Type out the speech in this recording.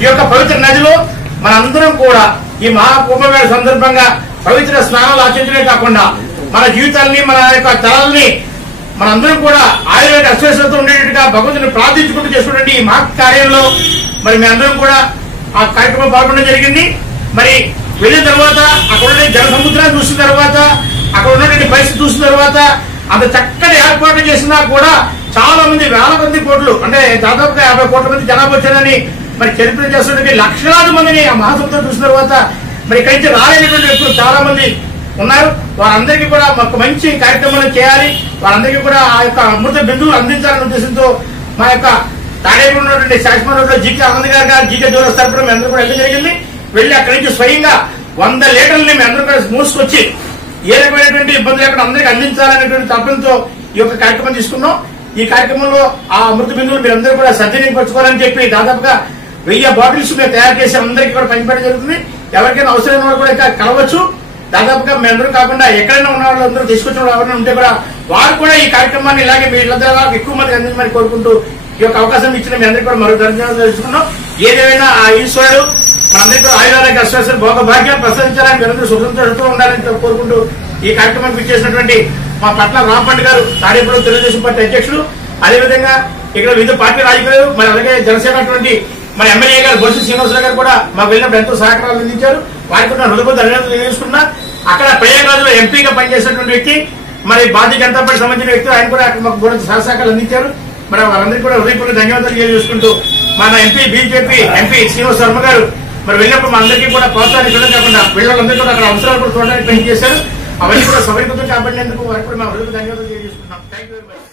ఈ యొక్క పవిత్ర నదిలో మనందరం కూడా ఈ మహాకుంభమేళ సందర్భంగా పవిత్ర స్నానాలు ఆచరించడమే కాకుండా మన జీవితాన్ని మన యొక్క తలల్ని మనందరం కూడా ఆయుర్వేద అశ్వస్థతో ఉండేటట్టుగా భగవంతుని ప్రార్థించుకుంటూ చేసుకున్నటువంటి ఈ మహా కార్యంలో మరి మీ అందరం కూడా ఆ కార్యక్రమం పాల్గొనడం జరిగింది. మరి వెళ్ళిన తర్వాత అక్కడ ఉండే జల సముద్రాన్ని చూసిన తర్వాత అక్కడ ఉన్నటువంటి పరిస్థితి చూసిన తర్వాత అంత చక్కటి ఏర్పాట్లు చేసినా కూడా చాలా మంది వేల మంది కోట్లు అంటే దాదాపుగా 50 కోట్ల మంది జనాభా వచ్చారని మరి చరిత్ర చేస్తున్నటువంటి లక్షలాది మందిని ఆ మహాసముద్రం చూసిన తర్వాత మరి ఇక్కడి నుంచి రాలేనటువంటి వ్యక్తులు చాలా మంది ఉన్నారు. వారందరికీ కూడా ఒక మంచి కార్యక్రమాలు చేయాలి, వారందరికీ కూడా ఆ యొక్క అమృత బిందువులు అందించాలనే ఉద్దేశంతో మా యొక్క తాడేపల్లి ఉన్నటువంటి శాశ్వత రోడ్లో జీకే ఆనంద్ గారు జీకే జ్యువెలర్స్ తరపున మీ అందరూ కూడా వెళ్ళడం జరిగింది. వెళ్ళి అక్కడి నుంచి స్వయంగా 100 లీటర్లని మీ అందరూ కూడా మోసుకొచ్చి ఏ రకమైనటువంటి ఇబ్బంది లేకుండా అందరికీ అందించాలనేటువంటి తప్పంతో ఈ యొక్క కార్యక్రమం తీసుకున్నాం. ఈ కార్యక్రమంలో ఆ అమృత బిందువులు మీరందరూ కూడా సద్వినియోగపరచుకోవాలని చెప్పి దాదాపుగా 1000 బాటిల్స్ మేము తయారు చేసి అందరికీ కూడా పంచిపెట్టడం జరుగుతుంది. ఎవరికైనా అవసరమైన వాళ్ళు కూడా ఇంకా కలవచ్చు. దాదాపుగా మీ అందరూ కాకుండా ఎక్కడైనా ఉన్న వాళ్ళందరూ తీసుకొచ్చిన వాళ్ళు ఎవరైనా ఉంటే కూడా వారు కూడా ఈ కార్యక్రమాన్ని ఇలాగే మీ ఇళ్ల ద్వారా ఎక్కువ మందికి అందించమని కోరుకుంటూ ఈ యొక్క అవకాశం ఇచ్చిన మీ అందరికీ కూడా మరో ధన్యవాదాలు తెలుసుకున్నాం. ఏదేమైనా ఆ ఈశ్వరుడు మనందరికీ ఆయుర్వేదానికి అశ్వాసాలు భోగ భాగ్యాలు ప్రసాదించాలని మీరందరూ సుఖంతో ఉండాలని కోరుకుంటూ ఈ కార్యక్రమానికి ఇచ్చేసినటువంటి మా పట్ల రాంపండి గారు తాడేపల్లి తెలుగుదేశం పార్టీ అధ్యక్షుడు, అదేవిధంగా ఇక్కడ వివిధ పార్టీ నాయకులు మరి అలాగే జనసేన మన ఎమ్మెల్యే గారు బొత్స శ్రీనివాసరావు గారు కూడా మాకు వెళ్ళినప్పుడు ఎంతో సహకారాలు అందించారు. వారికి కూడా హృదయపూర్వక ధన్యవాదాలు తెలియజేసుకున్నా. అక్కడ ప్రయాగరాజులో ఎంపీగా పనిచేసినటువంటి వ్యక్తి మరి భారతీయ జనతా పార్టీ సంబంధించిన వ్యక్తులు ఆయన కూడా అక్కడ మాకు కూడా సహకారాలు అందించారు. మరి వారందరికీ కూడా హృదయపూర్వక ధన్యవాదాలు తెలియజేసుకుంటూ మన బీజేపీ ఎంపీ శ్రీనివాస వర్మ గారు మరి వెళ్ళినప్పుడు మా అందరికీ కూడా ప్రోత్సాహం కాకుండా వీళ్ళందరికీ కూడా అక్కడ అవసరాలు కూడా చూడడానికి పనిచేశారు. అవన్నీ కూడా సౌకర్యంతో కాబట్టినందుకు వారికి కూడా మా హృదయపూర్వక ధన్యవాదాలు తెలియజేసుకుంటున్నాం. Thank you very much.